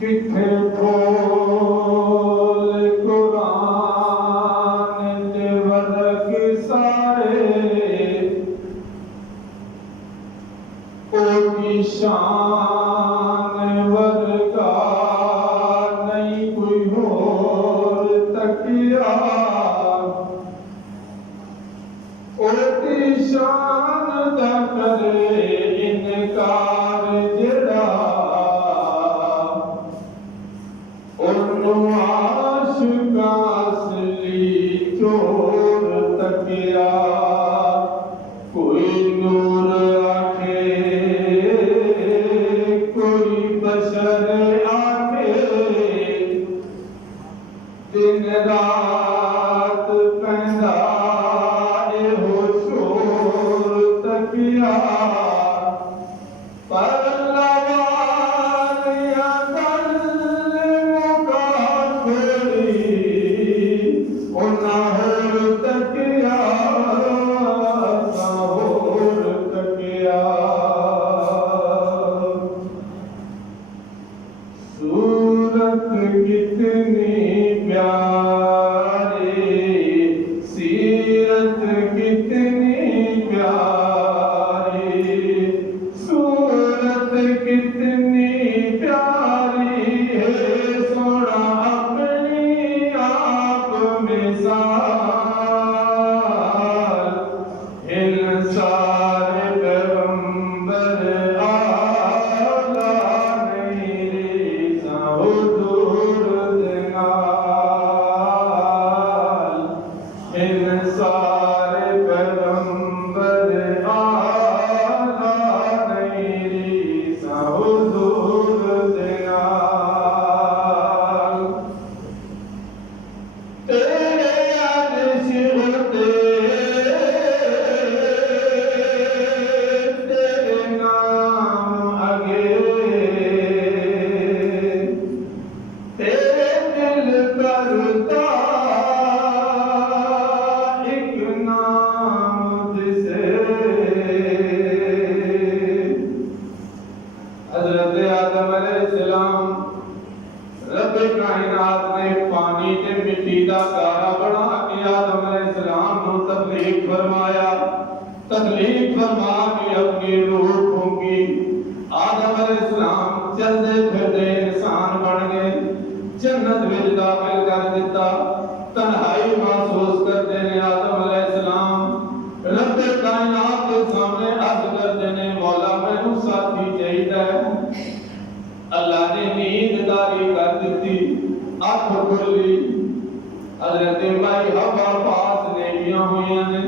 किथे फूल Quran they work सारे ओदी शान वर्गा नहीं कोई होर तकिया ओदी शान दा करे इनकार जड़ा ओनू आशिका असली चोर तकिया कोई नूर आखे कोई बशर आखे दिन रात पैदा एहो शोर तकिया पर लवारिया गल मुका छोड़ी ओना होर तकिया सूरत कितनी प्यारी सीरत कितनी प्यारी सूरत कितनी प्यारी है सोना अपनी आप मिसाल इन सारे पैगंबर आला नहीं रीसा हुजूर दिनाल इन सारे पैगंबर आला नहीं रीसा हुजूर दिनाल तेरे अर्श उते तेरे नाम आगे तेरे दिल करता एक नाम जिसे हजरत आदम अलैहिस्सलाम रब कायनात ने पानी ते मिट्टी दा कारा बना के आदम अलैहिस्सलाम को तकलीफ फरमाया तकलीफ फरमा के अपनी रूह फूंकी आदम अलैहिस्सलाम चलते फिरते इंसान बन गए जन्नत में दाखिल कर दिता तन्हाई महसूस करते ने आदम अलैहिस्सलाम रब कायनात के सामने अर्ज करते ने मौला मैनू साथी चाहिए अल्लाह ने नींद तारी कर दी अख खुली हजरत भाई हवा पास नेकियां हुई ने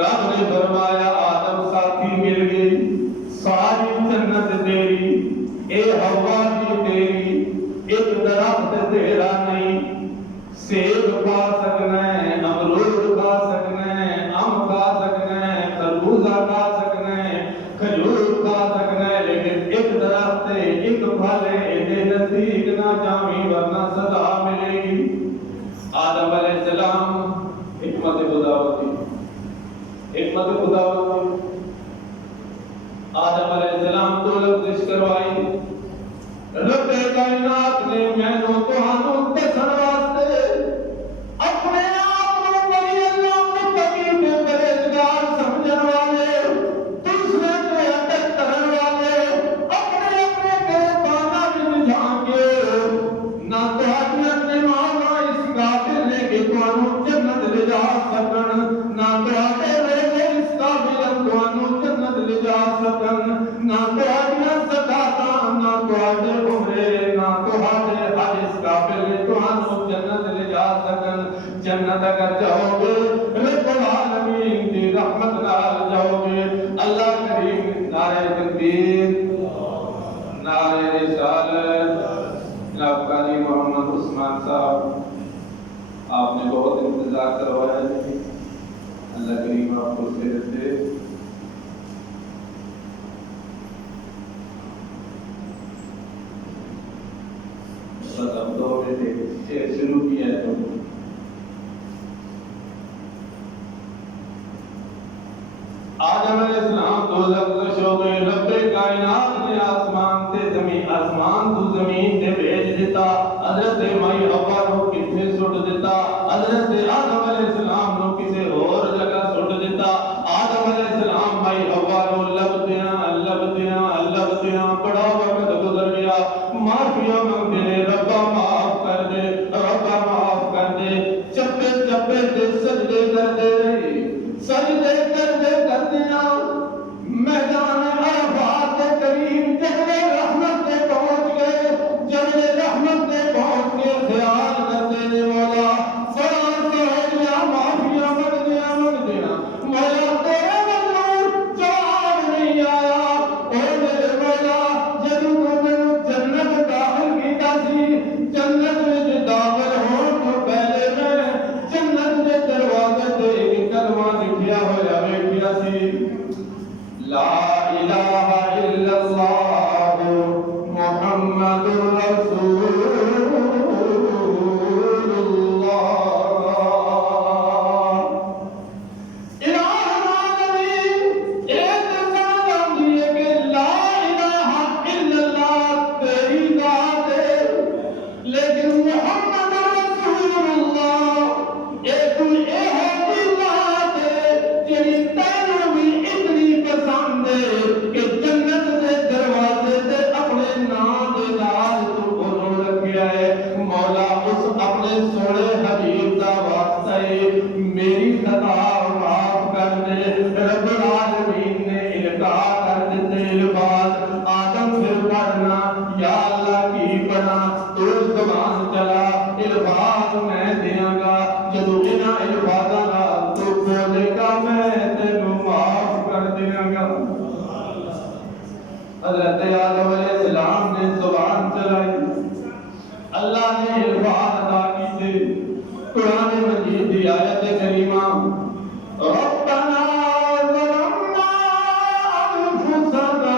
रब ने फरमाया आदम साथी मिल गई सारी जन्नत तेरी ए हवा भी तेरी एक दरख्त तेरा नहीं सेब खा सकना है अमरूद खा सकना है आम खा सकना है खरबूजा खा सकना है खजूर खा सकना है लेकिन एक दरख्त है एक फल है ये नजदीक ना जामी वरना सजा मिलेगी आदम अलैहिस्सलाम हिकमत खुदावती आदम अलैहिस्सलाम दो लफ्ज़ करवाई रब कायनात ने मैनू तुहानू दसन वास्ते अपने आप को बड़ी अल्लाह मुत्तकी ते परहेज़गार समझण वाले दूसरे को अटक करन वाले अपने अपने गिरफ्ताना में झांके ना तुहाडी निमाज़ा इस काबिल ने कि तुहानू जन्नत ले जा सकन ना तुहाडे रोज़े इस काबिल तुहानू जन्नत ले जा सकन ना तुहाडियां ज़कातां ना तुहाडे उम्रे ना तुहाडे हज इस काबिल ने तुहानू जन्नत ले जा सकन जन्नत अगर जाओगे रब्बुल आलमीन की रहमत नाल जाओगे अल्लाह करीम नारे तकबीर नारे रिसालत जनाब काजी मोहम्मद उस्मान साहब आपने बहुत इंतजार करवाया है अल्लाह करीम आपको सेहत दे अब दौरे से शुरू किया तो आदम अलैहिस्सलाम दोज़ख हो गए रब्बे कायनात ने आसमान से जमीन आसमान तो जमीन से हजरत माई हवा को किथे सुट दिता, हजरत आदम अलैहिस्सलाम को किसी और जगह सुट दिता। आदम अलैहिस्सलाम माई हवा को लभदियां बड़ा वक्त गुजर गया। माफिया मंगते ने, रब्बा माफ कर दे, रब्बा माफ कर दे। चप्पे चप्पे ते सजदे करते रहे, सजदे करते मैदान अरफात के करीब जबले रहमत पे पहुंच गए। जबले रहमत पे पहुंच के ख्याल करते ने, मौला फलां सहेलियां माफिया मंग दिया मौला तेरे वल्लों जवाब नहीं आया। ओ मेरे मौला जदों तू मैनू जन्नत दाखिल कीता सी, जन्नत विच दाखिल होण तो पहले मैं जन्नत दे दरवाजे ते एक कलमा लिखिया होया वेखिया सी, ला इलाहा इल्लल्लाह मुहम्मदुर रसूलुल्लाह। इलाहा आलमीन एक समझ आंदी है कि ला इलाहा इल्लल्लाह तेरी जात है, लेकिन मुहम्मदुर रसूलुल्लाह एक ऐसी जात है जिहड़ी तैनूं भी इतनी पसंद है कि जन्नत के दरवाजे से अपने नाम के नाल तू ओनू रखिया है। मौला उस अपने सोने हबीब का वास्ता है, मेरी खता माफ कर दे। रब्बुल आलमीन ने इनकार कर दिते अल्फाज, आदम फिर पढ़ना या अल्लाह की पढ़ा, तू ज़ुबान चला अल्फाज मैं देंगा, जदों इन्हां अल्फाज़ां नाल तू बोलेगा मैं तेनू माफ कर देंगा। हज़रत आदम अलैहिस्सलाम ने ज़ुबान चलाई, अल्लाह ने अल्फाज अता कीते। कुरान मजीद की आयत करीमा, रब्बना ज़लमना अनफुसना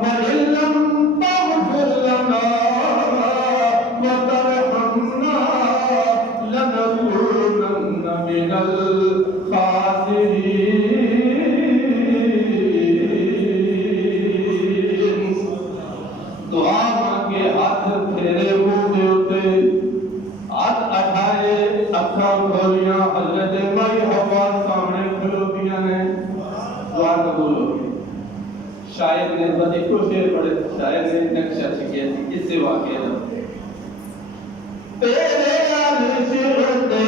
व इल्लम तग़फिर लना व तरहमना लनकूनन्ना मिनल खासिरीन। दुआ मांगे, हाथ फेरे मुंह दे उत्ते, हाथ उठाए, अखां खोलियां, हज़रत माई हवा सामने खलोतियां ने। दुआ कबूल हो गई। शायर ने बस एक शेर पढ़े, शायर ने नक्शा छिकिया थी इससे वाक़या था, तेरे अर्श उते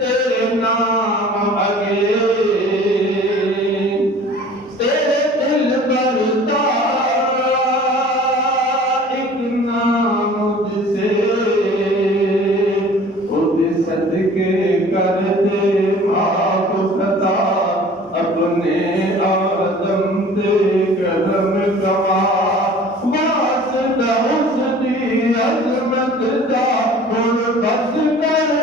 तेरे नाम अगे तेरे दिल भरता एक नाम जिसे खुद सदके कर दे माफ खता, अपने आदम दे कदम गवा, वास्ता उसदी अज़मत दा हुण बस कर